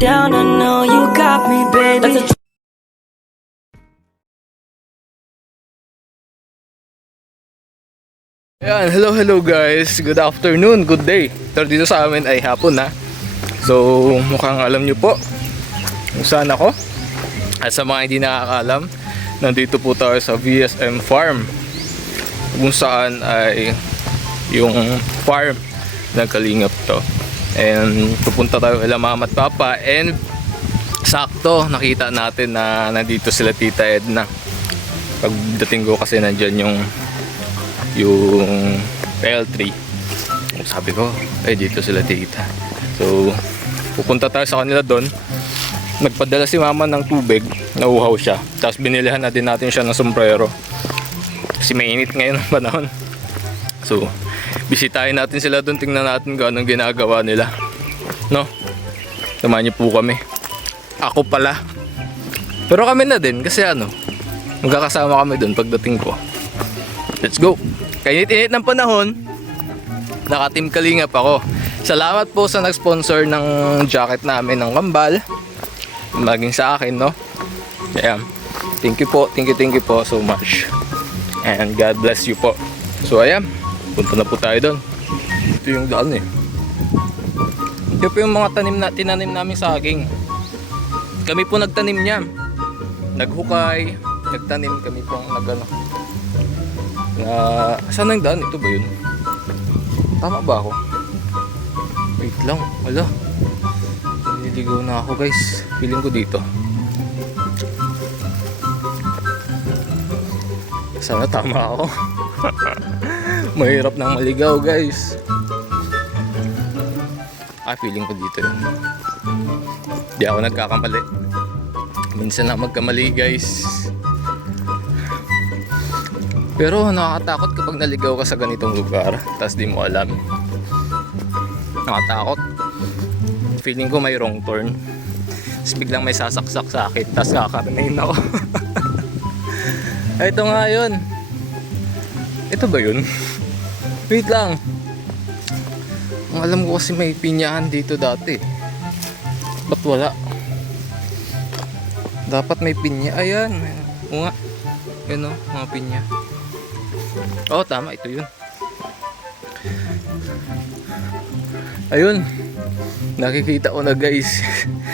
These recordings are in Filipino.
down, I know you got me, baby. Ayan, hello guys. Good afternoon, good day. Pero dito sa amin ay hapon na. So, mukhang alam nyo po kung saan ako. At sa mga hindi nakakaalam, nandito po tayo sa VSM Farm, kung saan ay yung farm ng Kalingap to. And pupunta tayo kay Mama at Papa. And sakto, nakita natin na nandito sila Tita Edna. Pagdating ko kasi nandyan yung L3. Sabi ko, dito sila Tita. So, pupunta tayo sa kanila doon. Nagpadala si Mama ng tubig, nauhaw siya. Tapos binilihan na din natin siya ng sombrero. Kasi mainit ngayon ang panahon. So, bisitahin natin sila doon. Tingnan natin kung anong ginagawa nila. No? Samahan niyo po kami. Ako pala. Pero kami na din kasi magkakasama kami doon pagdating ko. Let's go! Kainit-init ng panahon, naka-team Kalingap ako. Salamat po sa nag-sponsor ng jacket namin ng Kambal. Maging sa akin, no? Kaya, thank you po so much. And God bless you po. So ayan, punta na po tayo doon. Ito yung daan eh. Ito po yung mga tinanim namin saging. Kami po nagtanim niya. Naghukay, nagtanim kami po ang saan ang daan? Ito ba yun? Tama ba ako? Wait lang, wala. Nililigaw na ako guys. Feeling ko dito. Sana tama ako. Mahirap nang maligaw guys. Feeling ko dito yun. Di ako nagkakamali. Minsan na magkamali guys. Pero nakakatakot kapag naligaw ka sa ganitong lugar tapos di mo alam. Nakakatakot. Feeling ko may wrong turn. Tapos biglang may sasaksak sa akin tapos kakaranayin ako. Ito nga yun. Ito ba yun? Wait lang. Ang alam ko kasi may pinyahan dito dati. Ba't wala? Dapat may pinya. Ayan. O nga. Yan o, mga pinya. Oh, tama, ito yun. Ayun. Nakikita ko na guys.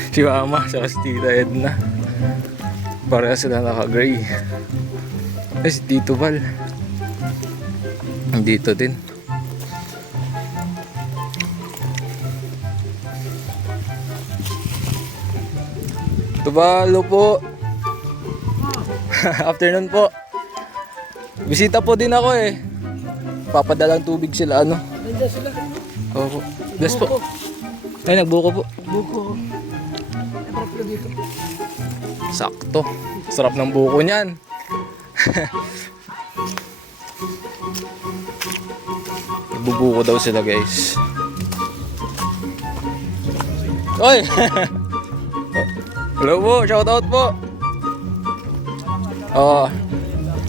Si Mama sa si Tita Edna. Pareha sila naka-gray. Si Tito Val. Dito din. Tubalo po. Afternoon po. Bisita po din ako eh. Papadalang tubig sila Nandiyan sila. Opo. Bless po. Ay, nagbuko po. Buko. Sarap na dito. Sakto. Sarap ng buko niyan. Bubuko daw sila guys. Oy! Hello po, shout out po.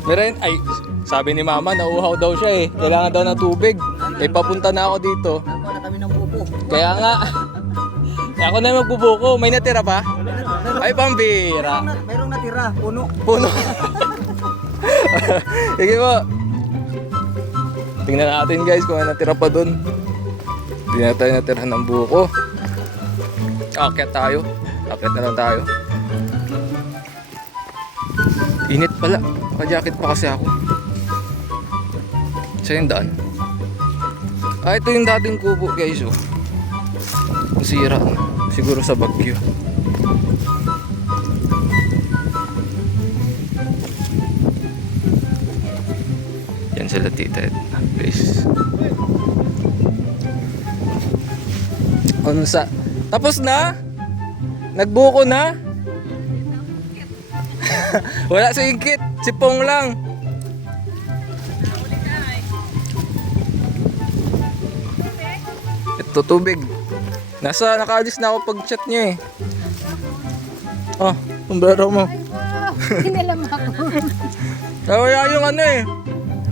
Meron, sabi ni Mama, nauuhaw daw siya eh. Kailangan daw ng tubig. Papunta na ako dito. Nakuha na kami ng buko. Kaya nga. Ako na yung magbubuko. May natira pa? Ay, pambira. Mayroong natira. Puno. Puno. Sige po. Tingnan natin guys kung ano natira pa dun. Hindi na tayo natira ng buko. Akyat tayo. Akyat na lang tayo. Init pala. Naka-jacket pa kasi ako. Saan yung daan? Ito yung dating kubo guys oh. Nasira na. Siguro sa bagyo. Yan sila Tita Edna guys. Tapos na? Nagbuko na? Wala sa ingkit. Sipong lang. Ito tubig. Nakaalis na ako pag chat niyo eh. Sombrero mo. Hinilam ako. Wala yung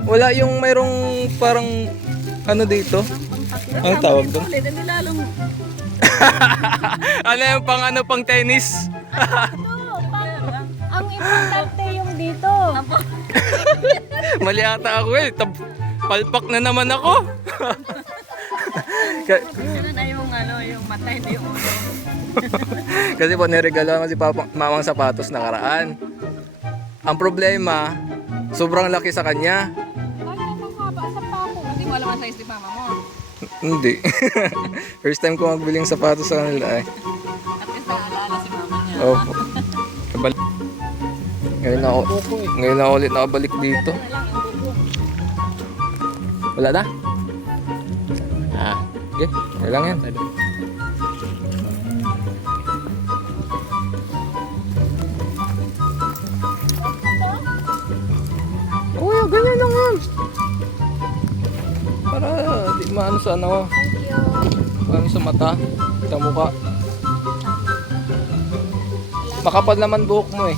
wala yung mayroong parang dito. Ang tawag doon? Ano yung pang tennis? Ang importante yung dito. Mali ata ako eh. Palpak na naman ako. Sila na yung yung mata, hindi yung ulo. Kasi po niregalo naman si mamang sapatos nakaraan. Ang problema, sobrang laki sa kanya. Bakit ang haba sa pako? Hindi mo alam ang size ni mama mo. Hindi. First time ko magbiling sapatos sa kanila eh. At least naalala si mama niya. Opo. Ngayon na ulit nakabalik dito. Wala na? Okay, okay lang yan. Kuya, ganyan lang yan. Para di maano sa ano. Thank you. Ano sa mata, sa mukha. Makapal naman buhok mo eh.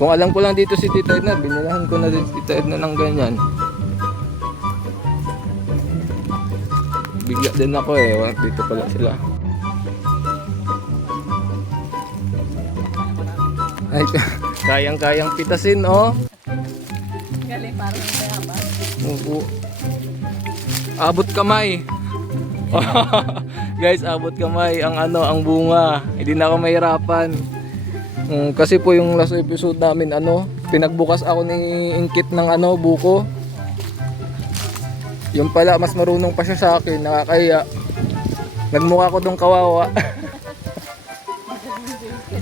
Kung alam ko lang dito si Tita Edna, binilahan ko na din si Tita Edna ng ganyan. Bigla din ako eh, dito pala sila. Ay, kayang-kayang pitasin oh. Galing, parang yung kayaba. Oo. Abot kamay. Guys, abot kamay ang ang bunga. Hindi na ako mahirapan. Kasi po yung last episode namin pinagbukas ako ni Inkit ng buko. Yung pala mas marunong pa siya sa akin, nakakaya. Nagmukha ko dong kawawa.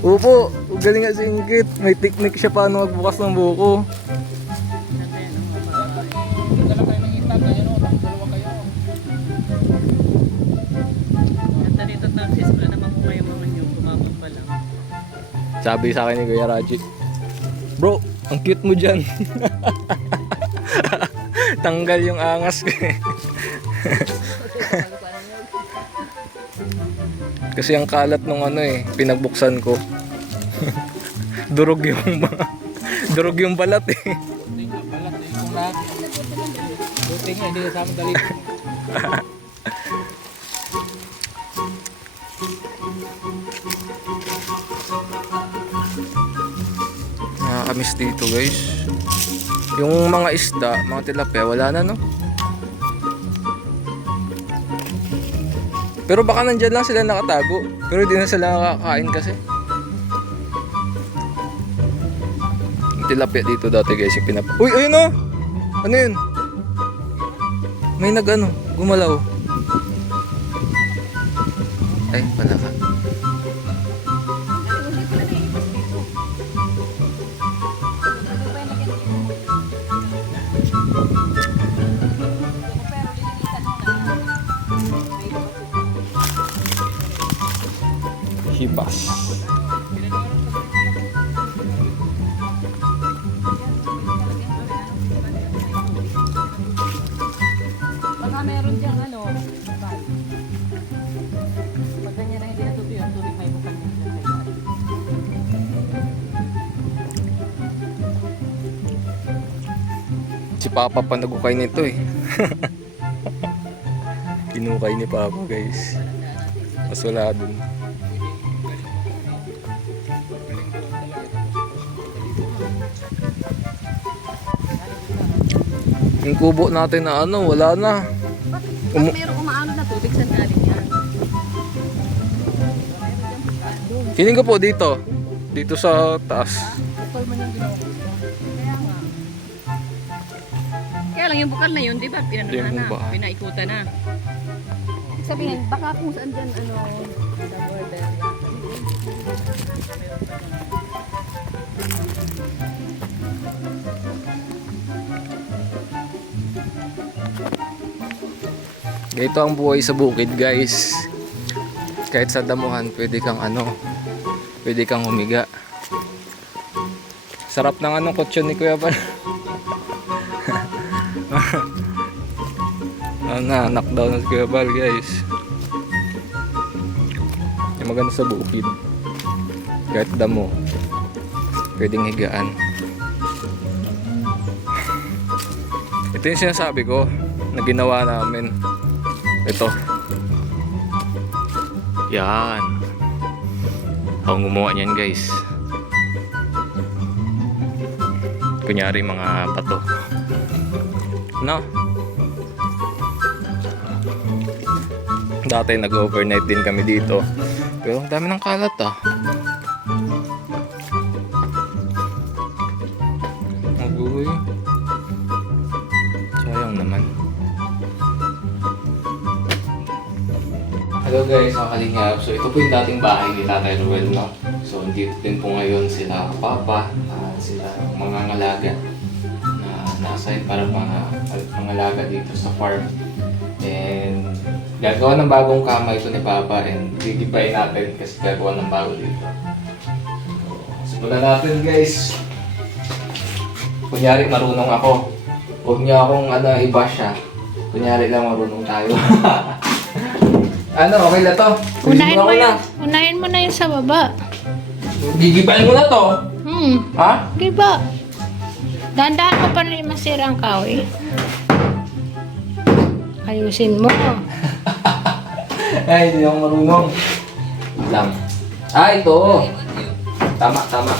Opo, galing nga si Inkit. May technique siya paano magbukas ng buko. Ganda dito taxis ko na naman po kayo mga nyo. Kumabang pa lang. Sabi sa akin ni Kuya Raji, bro, ang cute mo dyan. Tanggal yung angas ko eh. Kasi ang kalat nung pinagbuksan ko. Durog yung balat eh. Buti nga, hindi kasama dalito. Nakakamiss dito guys. Yung mga isda, mga tilapia, wala na no? Pero baka nandyan lang sila nakatago. Pero hindi na sila nakakain kasi. Yung tilapia dito dati guys, yung Uy, ayun o! Ano yun? May gumalaw. Ay, wala ka. Hibas. Baka meron diyang pag ganyan na hindi natutuyo, tubig may bukal niya. Si Papa pa nagukay nito eh. Kinukay ni Papa guys. Mas wala dun. Yung kubo natin na wala na. Bakit meron umaano na tubig sa galing yan? Feeling ko po dito. Dito sa taas. Bukal man yung ginawa ko. Kaya nga. Kaya lang yung bukal na yun, di ba? Yung bahay. Pinaikutan na. Ibig sabihin, baka kung saan dyan, the border. Ganito ang buhay sa bukid guys. Kahit sa damuhan pwede kang pwede kang humiga. Sarap ng kutsyon ni Kuya Bal. Knockdown na si Kuya Bal guys. Yung maganda sa bukid, kahit damo pwedeng higaan. Ito yung sinasabi ko na ginawa namin. Ito. Yan. Ako gumawa niyan guys. Kunyari mga pato. No? Dati nag-overnight din kami dito. Pero ang dami ng kalat ah. Agoy. Sayang naman. Hello guys, mga kalingap. So ito po yung dating bahay ni Tatay Ruel, no? So dito din po ngayon sila Papa, sila mga ngalaga na nasa para mga ngalaga dito sa farm. And gagawa ng bagong kama ito ni Papa and gigibayin natin kasi gagawa ng bago dito. So simulan natin guys. Kunyari marunong ako. Huwag niyo akong i-bash ha. Kunyari lang marunong tayo. Ano, okay na to? Unahin mo na yun sa baba. Gigibayin mo na to. Ha? Giba. Dahan-dahan mo pa rin masira ang kahoy. Ayusin mo. Ay, hindi ako marunong. Lang. Ito. Tama.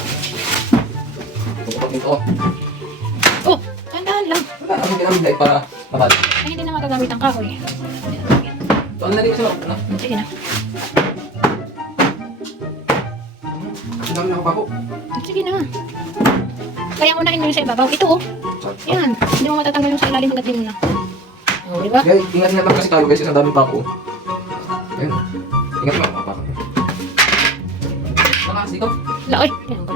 Tungkol ito. Oh, dahan-dahan lang. Wala kami ginamit para matali. Ay, hindi na magagamit ang kahoy. Tuwan na rin sa loob, no? Sige na. Ang dami na ako pa ko. Sige na. Kaya unahin mo yung sa ibabaw. Ito oh. Yan. Hindi mo matatanggal yung sa ilalim hanggat di mo na. Oh, di ba? Guys, ingat na lang kasi tayo guys. Ang dami pa ako. Ayun. Ingat na ako pa ko. Malakas dito. Laoy. Yan.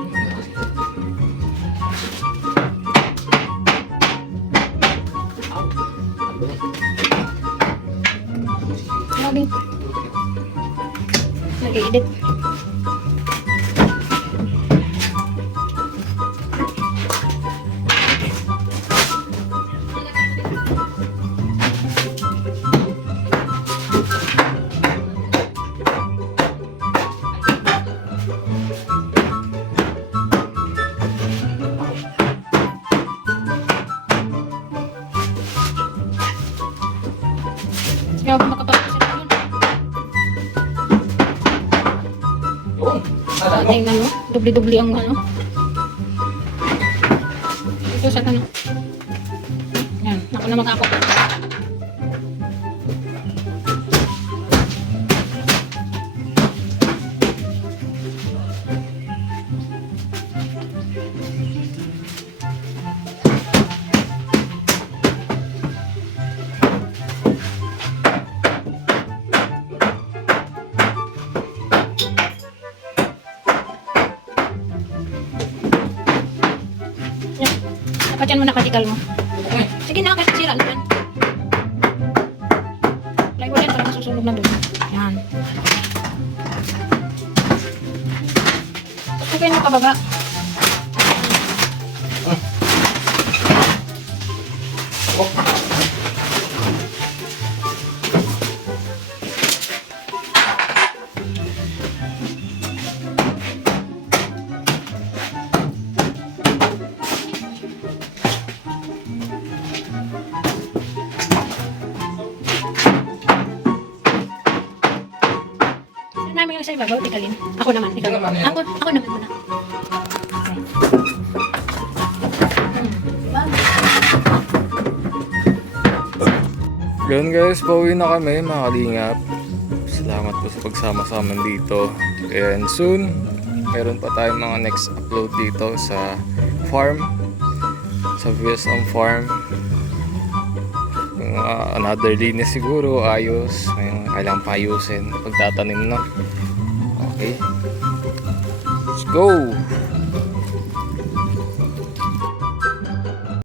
Lagi. Nag-edit. Sige ako makapagpasira yun. Yun. Tingnan mo. Dubli-dubli ang ano. Ito sa ano. Yan. Ako na mag-ako. Dapat yan mo nakatikal mo. Sige na, kasi sira na yan. Plywood yan para masusunog na doon. Yan. Okay mo kababa. Namin yung sa ibabaw, tikalin. Ako naman, ikaw. Ikaw naman, yan. Ako naman muna. Okay. Yun guys, pauwi na kami mga kalingap. Salamat po sa pagsama sa amin dito. And soon, meron pa tayong mga next upload dito sa farm. Sa VSM farm. Yung another linis siguro, ayos. May kailangan pa ayusin. Pagtatanim na. Okay. Let's go!